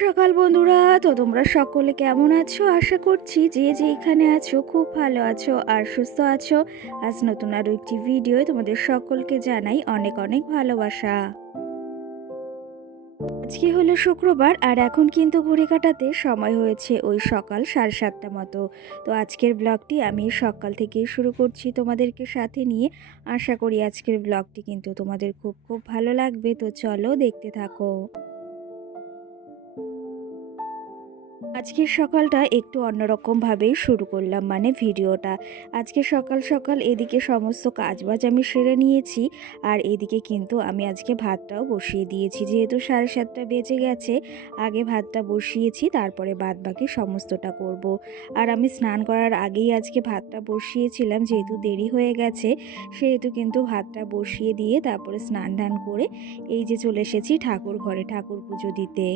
সকাল বন্ধুরা। তো তোমরা সকলে কেমন আছো? আশা করছি যে যেখানে আছো খুব ভালো আছো আর সুস্থ আছো। আজ নতুন আরও একটি ভিডিও তোমাদের সকলকে জানাই অনেক অনেক ভালোবাসা। আজকে হলো শুক্রবার আর এখন কিন্তু ঘড়ি কাটাতে সময় হয়েছে ওই সকাল 7:30 মতো। তো আজকের ব্লগটি আমি সকাল থেকেই শুরু করছি তোমাদেরকে সাথে নিয়ে। আশা করি আজকের ব্লগটি কিন্তু তোমাদের খুব খুব ভালো লাগবে। তো চলো দেখতে থাকো। আজকের সকালটা একটু অন্যরকমভাবেই শুরু করলাম, মানে ভিডিওটা। আজকে সকাল সকাল এদিকে সমস্ত কাজবাজ আমি সেরে নিয়েছি। আর এদিকে কিন্তু আমি আজকে ভাতটাও বসিয়ে দিয়েছি, যেহেতু 7:30 বেজে গেছে। আগে ভাতটা বসিয়েছি, তারপরে বাদবাকি সমস্তটা করব। আর আমি স্নান করার আগেই আজকে ভাতটা বসিয়েছিলাম, যেহেতু দেরি হয়ে গেছে সেহেতু কিন্তু ভাতটা বসিয়ে দিয়ে তারপরে স্নান টান করে এই যে চলে এসেছি ঠাকুর ঘরে ঠাকুর পুজো দিতে।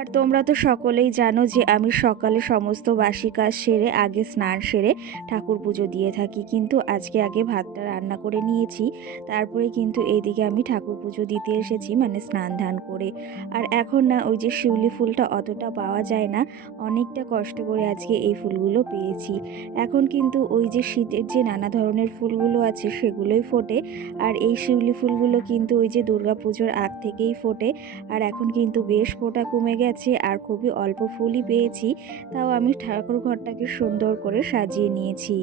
আর তোমরা তো সকলেই জানো যে আমি সকালে সমস্ত বাসি কাজ সেরে আগে স্নান সেরে ঠাকুর পুজো দিয়ে থাকি, কিন্তু আজকে আগে ভাতটা রান্না করে নিয়েছি। তারপরে কিন্তু এইদিকে আমি ঠাকুর পুজো দিতে এসেছি, মানে স্নান ধান করে। আর এখন না ওই যে শিউলি ফুলটা অতটা পাওয়া যায় না, অনেকটা কষ্ট করে আজকে এই ফুলগুলো পেয়েছি। এখন কিন্তু ওই যে শীতের যে নানা ধরনের ফুলগুলো আছে সেগুলোই ফোটে। আর এই শিউলি ফুলগুলো কিন্তু ওই যে দুর্গাপুজোর আগ থেকেই ফোটে। আর এখন কিন্তু বেশ ফোটা কমে গেছে আর খুবই অল্প ফুলই পেয়েছি। তাও আমি ঠাকুর ঘরটাকে সুন্দর করে সাজিয়ে নিয়েছি।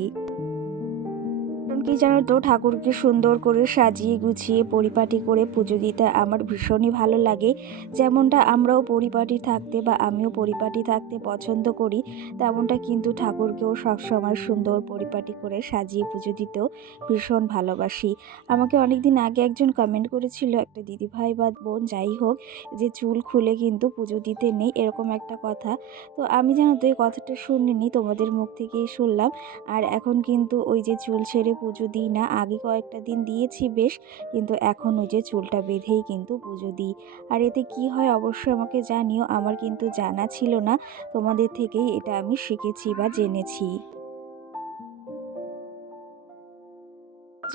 কারণ কি জানো তো, ঠাকুরকে সুন্দর করে সাজিয়ে গুছিয়ে পরিপাটি করে পুজো দিতে আমার ভীষণই ভালো লাগে। যেমনটা আমরাও পরিপাটি থাকতে বা আমিও পরিপাটি থাকতে পছন্দ করি, তেমনটা কিন্তু ঠাকুরকেও সবসময় সুন্দর পরিপাটি করে সাজিয়ে পুজো দিতেও ভীষণ ভালোবাসি। আমাকে অনেক দিন আগে একজন কমেন্ট করেছিল, একটা দিদিভাই বা বোন যাই হোক, যে চুল খুলে কিন্তু পুজো দিতে নেই, এরকম একটা কথা। তো আমি জানো তো এই কথাটা শুনিনি, তোমাদের মুখ থেকেই শুনলাম। আর এখন কিন্তু ওই যে চুল ছেড়ে পুজো দিই না, আগে কয়েকটা দিন দিয়েছি বেশ, কিন্তু এখন ওই যে চুলটা বেঁধেই কিন্তু পুজো দিই। আর এতে কি হয় অবশ্যই আমাকে জানিও, আমার কিন্তু জানা ছিল না, তোমাদের থেকেই এটা আমি শিখেছি বা জেনেছি।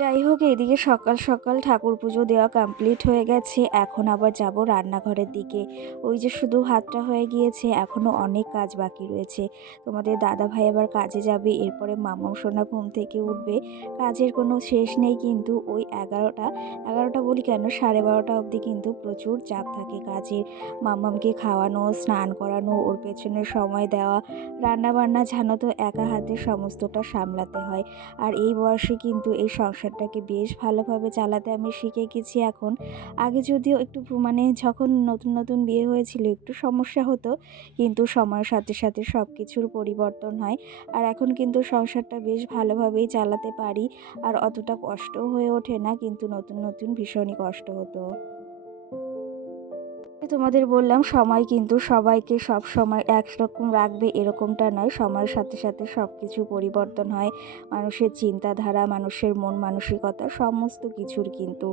যাই হোক, এদিকে সকাল সকাল ঠাকুর পুজো দেওয়া কমপ্লিট হয়ে গেছে। এখন আবার যাব রান্নাঘরের দিকে। ওই যে শুধু ভাতটা হয়ে গিয়েছে, এখনও অনেক কাজ বাকি রয়েছে। তোমাদের দাদা ভাই আবার কাজে যাবে, এরপরে মামাও সোনা ঘুম থেকে উঠবে। কাজের কোনো শেষ নেই, কিন্তু ওই 11টা বলি কেন, 12:30 অবধি কিন্তু প্রচুর চাপ থাকে কাজের। মামামকে খাওয়ানো, স্নান করানো, ওর পেছনে সময় দেওয়া, রান্নাবান্না জানো তো একা হাতে সমস্তটা সামলাতে হয়। আর এই বয়সে কিন্তু এই সংসারটাকে বেশ ভালোভাবে চালাতে আমি শিখে গেছি এখন। আগে যদিও একটু মানে যখন নতুন নতুন বিয়ে হয়েছিল একটু সমস্যা হতো, কিন্তু সময়ের সাথে সাথে সব কিছুর পরিবর্তন হয়। আর এখন কিন্তু সংসারটা বেশ ভালোভাবেই চালাতে পারি, আর অতটা কষ্টও হয়ে ওঠে না, কিন্তু নতুন নতুন ভীষণই কষ্ট হতো। তোমাদের বললাম সময় কিন্তু সবাইকে সব সময় একরকম রাখবে এরকমটা নয়, সময়ের সাথে সাথে সব কিছু পরিবর্তন হয়। মানুষের চিন্তাধারা, মানুষের মন মানসিকতা সমস্ত কিছুর কিন্তু।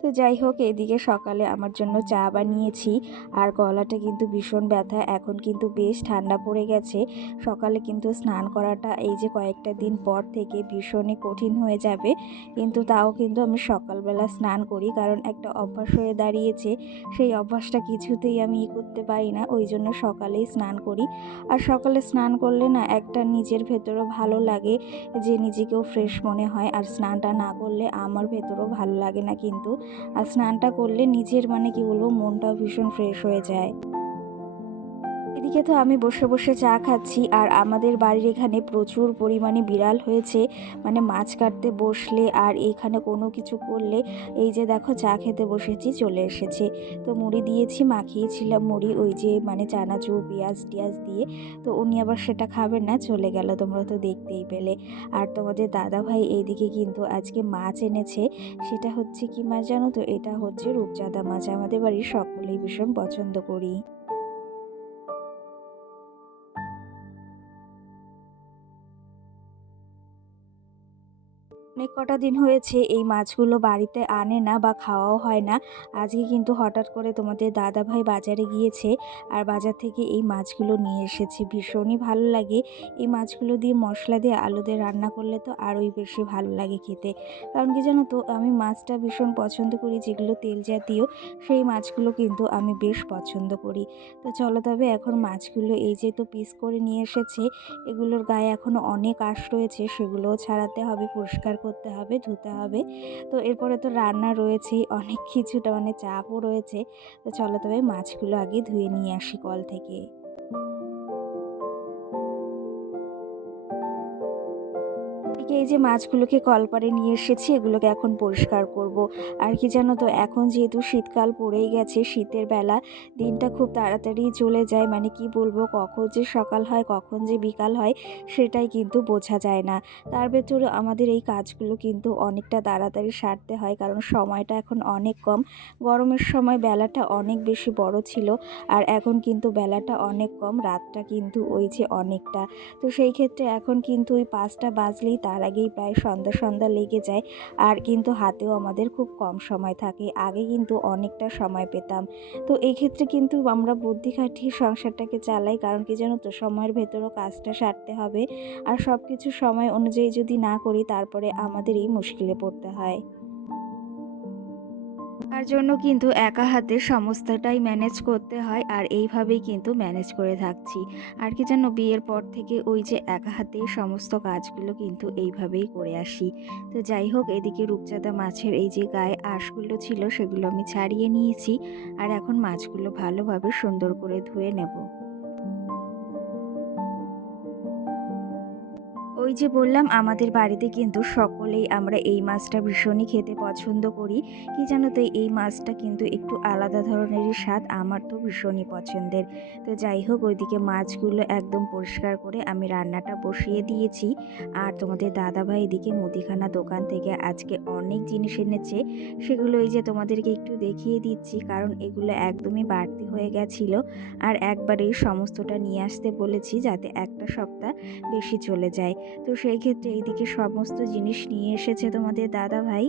তো যাই হোক, এদিকে সকালে আমার জন্য চা বানিয়েছি। আর গলাটা কিন্তু ভীষণ ব্যথা, এখন কিন্তু বেশ ঠান্ডা পড়ে গেছে। সকালে কিন্তু স্নান করাটা এই যে কয়েকটা দিন পর থেকে ভীষণই কঠিন হয়ে যাবে, কিন্তু তাও কিন্তু আমি সকালবেলা স্নান করি, কারণ একটা অভ্যাস হয়ে দাঁড়িয়েছে। সেই অভ্যাসটা কিছুতেই আমি করতে পারি না, ওই জন্য সকালেই স্নান করি। আর সকালে স্নান করলে না একটা নিজের ভেতরও ভালো লাগে, যে নিজেকেও ফ্রেশ মনে হয়। আর স্নানটা না করলে আমার ভেতরও ভালো লাগে না কিন্তু। আর স্নানটা করলে নিজের মানে কি বলবো, মনটাও ভীষণ ফ্রেশ হয়ে যায়। এদিকে তো আমি বসে বসে চা খাচ্ছি, আর আমাদের বাড়ির এখানে প্রচুর পরিমাণে বিড়াল হয়েছে। মানে মাছ কাটতে বসলে আর এখানে কোনো কিছু করলে, এই যে দেখো চা খেতে বসেছি চলে এসেছে। তো মুড়ি দিয়েছি, মাখিয়েছিলাম মুড়ি ওই যে মানে চানাচুর পেঁয়াজ টিয়াজ দিয়ে। তো উনি আবার সেটা খাবেন না, চলে গেল, তোমরা তো দেখতেই পেলে। আর তোমাদের দাদা ভাই এইদিকে কিন্তু আজকে মাছ এনেছে। সেটা হচ্ছে কি মাছ জানো তো, এটা হচ্ছে রূপচাঁদা মাছ, আমাদের বাড়ির সকলেই ভীষণ পছন্দ করি। অনেক কটা দিন হয়েছে এই মাছগুলো বাড়িতে আনে না বা খাওয়াও হয় না। আজকে কিন্তু হঠাৎ করে তোমাদের দাদাভাই বাজারে গিয়েছে আর বাজার থেকে এই মাছগুলো নিয়ে এসেছে। ভীষণই ভালো লাগে এই মাছগুলো দিয়ে মশলা দিয়ে আলু দিয়ে রান্না করলে তো আরোই বেশি ভালো লাগে খেতে। কারণ কি জানো তো, আমি মাছটা ভীষণ পছন্দ করি, যেগুলো তেল জাতীয় সেই মাছগুলো কিন্তু আমি বেশ পছন্দ করি। তো চলো তবে এখন মাছগুলো এই যে তো পিস করে নিয়ে এসেছে, এগুলোর গায়ে এখনও অনেক আঁশ রয়েছে, সেগুলোও ছাড়াতে হবে, পরিষ্কার করতে হবে, ধুতে হবে। তো এরপরে তো রান্না রয়েছেই, অনেক কিছুটা মানে চাপও রয়েছে। তো চলো তবে মাছগুলো আগে ধুয়ে নিয়ে আসি কল থেকে। এদিকে এই যে মাছগুলোকে কলপাড়ে নিয়ে এসেছি, এগুলোকে এখন পরিষ্কার করব। আর কি জানো তো, এখন যেহেতু শীতকাল পড়েই গেছে, শীতের বেলা দিনটা খুব তাড়াতাড়ি চলে যায়, মানে কি বলবো, কখন যে সকাল হয় কখন যে বিকাল হয় সেটাই কিন্তু বোঝা যায় না। তার ভেতরে আমাদের এই কাজগুলো কিন্তু অনেকটা তাড়াতাড়ি সারতে হয়, কারণ সময়টা এখন অনেক কম। গরমের সময় বেলাটা অনেক বেশি বড় ছিল, আর এখন কিন্তু বেলাটা অনেক কম, রাতটা কিন্তু ওই যে অনেকটা। তো সেই ক্ষেত্রে এখন কিন্তু ওই 5টা বাজলেই তার আগেই প্রায় সন্ধ্যা সন্ধ্যা লেগে যায়। আর কিন্তু হাতেও আমাদের খুব কম সময় থাকে, আগে কিন্তু অনেকটা সময় পেতাম। তো এই ক্ষেত্রে কিন্তু আমরা বুদ্ধি খাটিয়ে সংসারটাকে চালাই, কারণ কি জানো তো, সময়ের ভেতরও কাজটা সারতে হবে। আর সব কিছু সময় অনুযায়ী যদি না করি তারপরে আমাদেরই মুশকিলে পড়তে হয়। তার জন্য কিন্তু একা হাতে সমস্তটাই ম্যানেজ করতে হয়, আর এইভাবেই কিন্তু ম্যানেজ করে থাকছি। আর কি যেন বিয়ের পর থেকে ওই যে একা হাতে সমস্ত কাজগুলো কিন্তু এইভাবেই করে আসি। তো যাই হোক, এদিকে রূপচাঁদা মাছের এই যে গায়ে আঁশগুলো ছিল সেগুলো আমি ছাড়িয়ে নিয়েছি, আর এখন মাছগুলো ভালোভাবে সুন্দর করে ধুয়ে নেব। ওই যে বললাম, আমাদের বাড়িতে কিন্তু সকলেই আমরা এই মাছটা ভীষণই খেতে পছন্দ করি। কি জানো তো, এই মাছটা কিন্তু একটু আলাদা ধরনেরই স্বাদ, আমার তো ভীষণই পছন্দের। তো যাই হোক, ওইদিকে মাছগুলো একদম পরিষ্কার করে আমি রান্নাটা বসিয়ে দিয়েছি। আর তোমাদের দাদাভাই এদিকে মুদিখানা দোকান থেকে আজকে অনেক জিনিস এনেছে, সেগুলো এই যে তোমাদেরকে একটু দেখিয়ে দিচ্ছি, কারণ এগুলো একদমই বাড়তি হয়ে গেছিল। আর একবারেই সমস্তটা নিয়ে আসতে বলেছি, যাতে একটা সপ্তাহ বেশি চলে যায়। তো সেই ক্ষেত্রে এইদিকে সমস্ত জিনিস নিয়ে এসেছে তোমাদের দাদাভাই।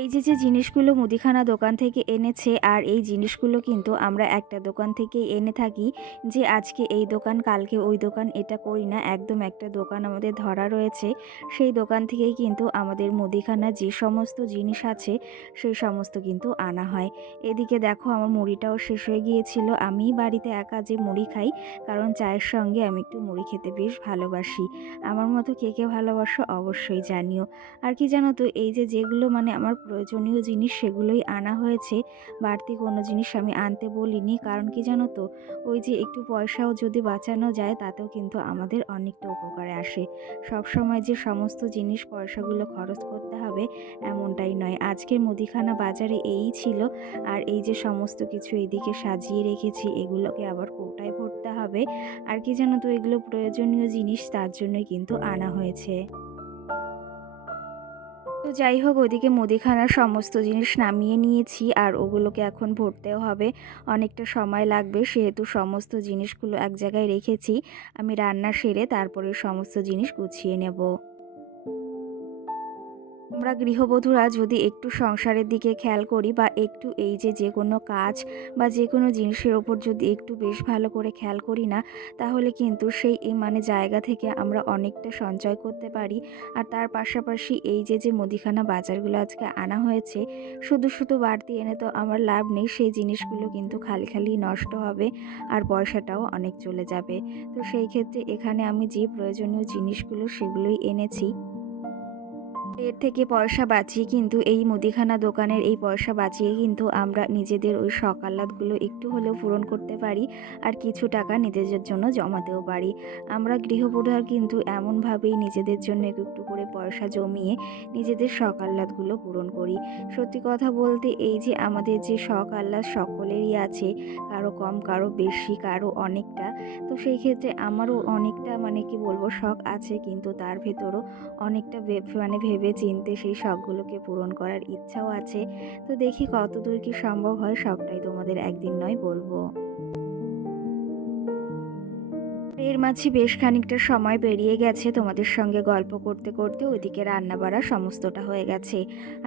এই যে জিনিসগুলো মুদিখানা দোকান থেকে এনেছে, আর এই জিনিসগুলো কিন্তু আমরা একটা দোকান থেকেই এনে থাকি, যে আজকে এই দোকান কালকে ওই দোকান এটা করি না, একদম একটা দোকান আমাদের ধরা রয়েছে। সেই দোকান থেকেই কিন্তু আমাদের মুদিখানা যে সমস্ত জিনিস আছে সেই সমস্ত কিন্তু আনা হয়। এদিকে দেখো, আমার মুড়িটাও শেষ হয়ে গিয়েছিল। আমি বাড়িতে একা যে মুড়ি খাই, কারণ চায়ের সঙ্গে আমি একটু মুড়ি খেতে বেশ ভালোবাসি। আমার মতো কে কে ভালোবাসো অবশ্যই জানিও। আর কি জানো তো, এই যে যেগুলো মানে আমার প্রয়োজনীয় জিনিস সেগুলোই আনা হয়েছে, বাড়তি কোনো জিনিস আমি আনতে বলিনি। কারণ কি জানো তো, ওই যে একটু পয়সাও যদি বাঁচানো যায় তাতেও কিন্তু আমাদের অনেকটা উপকারে আসে। সব সময় যে সমস্ত জিনিস পয়সাগুলো খরচ করতে হবে এমনটাই নয়। আজকের মুদিখানা বাজারে এই ছিল, আর এই যে সমস্ত কিছু এইদিকে সাজিয়ে রেখেছি, এগুলোকে আবার কৌটায় ভরতে হবে। আর কি জানো তো, এগুলো প্রয়োজনীয় জিনিস, তার জন্যই কিন্তু আনা হয়েছে। তো যাই হোক, ওইদিকে মুদিখানার সমস্ত জিনিস নামিয়ে নিয়েছি, আর ওগুলোকে এখন ভরতেও হবে, অনেকটা সময় লাগবে, সেহেতু সমস্ত জিনিসগুলো এক জায়গায় রেখেছি। আমি রান্না সেরে তারপরে সমস্ত জিনিস গুছিয়ে নেব। আমরা গৃহবধূরা যদি একটু সংসারের দিকে খেয়াল করি, বা একটু এই যে যে কোনো কাজ বা যে কোনো জিনিসের ওপর যদি একটু বেশ ভালো করে খেয়াল করি না, তাহলে কিন্তু সেই মানে জায়গা থেকে আমরা অনেকটা সঞ্চয় করতে পারি। আর তার পাশাপাশি এই যে মুদিখানা বাজারগুলো আজকে আনা হয়েছে, শুধু শুধু বাড়তি এনে তো আমার লাভ নেই, সেই জিনিসগুলো কিন্তু খালি খালি নষ্ট হবে, আর পয়সাটাও অনেক চলে যাবে। তো সেই ক্ষেত্রে এখানে আমি যে প্রয়োজনীয় জিনিসগুলো সেগুলোই এনেছি। এর থেকে পয়সা বাঁচিয়ে কিন্তু এই মুদিখানা দোকানের এই পয়সা বাঁচিয়ে কিন্তু আমরা নিজেদের ওই শখ আহ্লাদগুলো একটু হলেও পূরণ করতে পারি, আর কিছু টাকা নিজেদের জন্য জমাতেও পারি। আমরা গৃহবধূরা কিন্তু এমনভাবেই নিজেদের জন্য একটু একটু করে পয়সা জমিয়ে নিজেদের শখ আহ্লাদগুলো পূরণ করি। সত্যি কথা বলতে, এই যে আমাদের যে শখ আহ্লাদ সকলেরই আছে, কারো কম কারো বেশি কারো অনেকটা। তো সেই ক্ষেত্রে আমারও অনেকটা মানে কি বলবো শখ আছে, কিন্তু তার ভেতরও অনেকটা মানে ভেবে চিন্তে সেই শখগুলোকে পূরণ করার ইচ্ছাও আছে। তো দেখি কতদূর কি সম্ভব হয়, সবটাই তোমাদের একদিন নয় বলবো। এর মাঝে বেশ খানিকটা সময় পেরিয়ে গেছে তোমাদের সঙ্গে গল্প করতে করতে ওইদিকে রান্না বাড়া সমস্তটা হয়ে গেছে।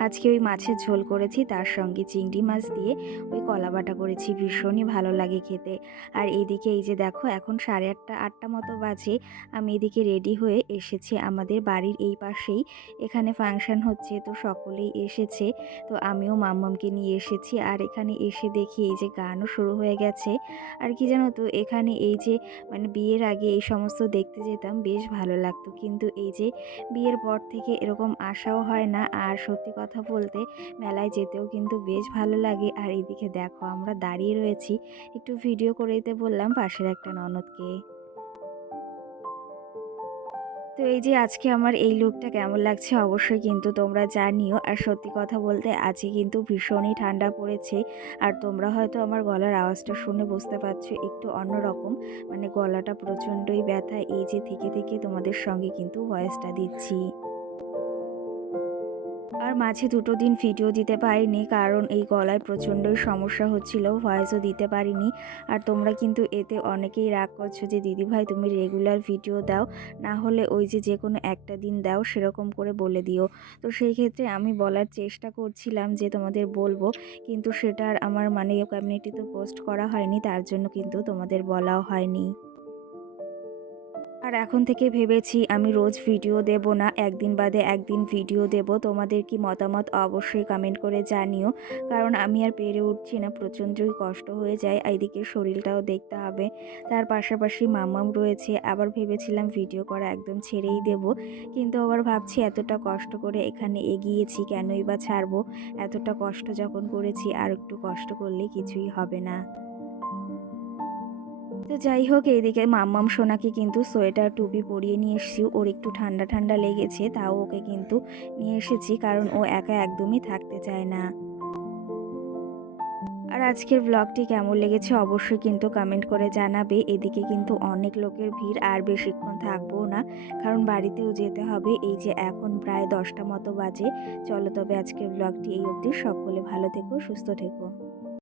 আজকে ওই মাছের ঝোল করেছি, তার সঙ্গে চিংড়ি মাছ দিয়ে ওই কলা বাটা করেছি, ভীষণই ভালো লাগে খেতে। আর এদিকে এই যে দেখো এখন 8:30 8টা মতো বাজে, আমি এদিকে রেডি হয়ে এসেছি আমাদের বাড়ির এই পাশেই। এখানে ফাংশন হচ্ছে, তো সকলেই এসেছে, তো আমিও মাম্মামকে নিয়ে এসেছি। আর এখানে এসে দেখি এই যে গানও শুরু হয়ে গেছে। আর কি জানো তো, এখানে এই যে মানে বিয়ের আগে এই সমস্ত দেখতে যেতাম, বেশ ভালো লাগতো, কিন্তু এই যে বিয়ের পর থেকে এরকম আসাও হয় না। আর সত্যি কথা বলতে মেলায় যেতেও কিন্তু বেশ ভালো লাগে। আর এদিকে দেখো আমরা দাঁড়িয়ে রয়েছি, একটু ভিডিও করে দিতে বললাম পাশের একটা ননদকে। তো এই যে আজকে আমার এই লুকটা কেমন লাগছে অবশ্যই কিন্তু তোমরা জানিও। আর সত্যি কথা বলতে আজকে কিন্তু ভীষণই ঠান্ডা পড়েছে। আর তোমরা হয়তো আমার গলার আওয়াজটা শুনে বুঝতে পারছো একটু অন্যরকম, মানে গলাটা প্রচণ্ডই ব্যথা, এই যে থেকে থেকে তোমাদের সঙ্গে কিন্তু ভয়েসটা দিচ্ছি। আর মাঝে 2টো দিন ভিডিও দিতে পারিনি, কারণ এই গলায় প্রচণ্ডই সমস্যা হচ্ছিল, ভয়েসও দিতে পারিনি। আর তোমরা কিন্তু এতে অনেকেই রাগ করছো যে দিদিভাই তুমি রেগুলার ভিডিও দাও, না হলে ওই যে যে কোনো একটা দিন দাও, সেরকম করে বলে দিও। তো সেই ক্ষেত্রে আমি বলার চেষ্টা করছিলাম যে তোমাদের বলবো, কিন্তু সেটা আর আমার মানে কমিউনিটিতে পোস্ট করা হয়নি, তার জন্য কিন্তু তোমাদের বলাও হয়নি। আর এখন থেকে ভেবেছি আমি রোজ ভিডিও দেব না, একদিন বাদে একদিন ভিডিও দেব। তোমাদের কি মতামত অবশ্যই কমেন্ট করে জানিও, কারণ আমি আর পেরে উঠছি না, প্রচণ্ডই কষ্ট হয়ে যায়। এইদিকে শরীরটাও দেখতে হবে, তার পাশাপাশি মাম্মাম রয়েছে। আবার ভেবেছিলাম ভিডিও করা একদম ছেড়েই দেব, কিন্তু আবার ভাবছি এতটা কষ্ট করে এখানে এগিয়েছি, কেনই বা ছাড়বো। এতটা কষ্ট যখন করেছি আর একটু কষ্ট করলে কিছুই হবে না। তো যাই হোক, এইদিকে মাম্মাম সোনাকে কিন্তু সোয়েটার টুপি পরিয়ে নিয়ে এসেছি, ওর একটু ঠান্ডা ঠান্ডা লেগেছে, তাও ওকে কিন্তু নিয়ে এসেছি, কারণ ও একা একদমই থাকতে চায় না। আর আজকের ব্লগটি কেমন লেগেছে অবশ্যই কিন্তু কমেন্ট করে জানাবে। এদিকে কিন্তু অনেক লোকের ভিড়, আর বেশিক্ষণ থাকবো না, কারণ বাড়িতেও যেতে হবে। এই যে এখন প্রায় 10টা মতো বাজে। চলো তবে আজকের ব্লগটি এই অবধি, সকলে ভালো থেকো, সুস্থ থেকো।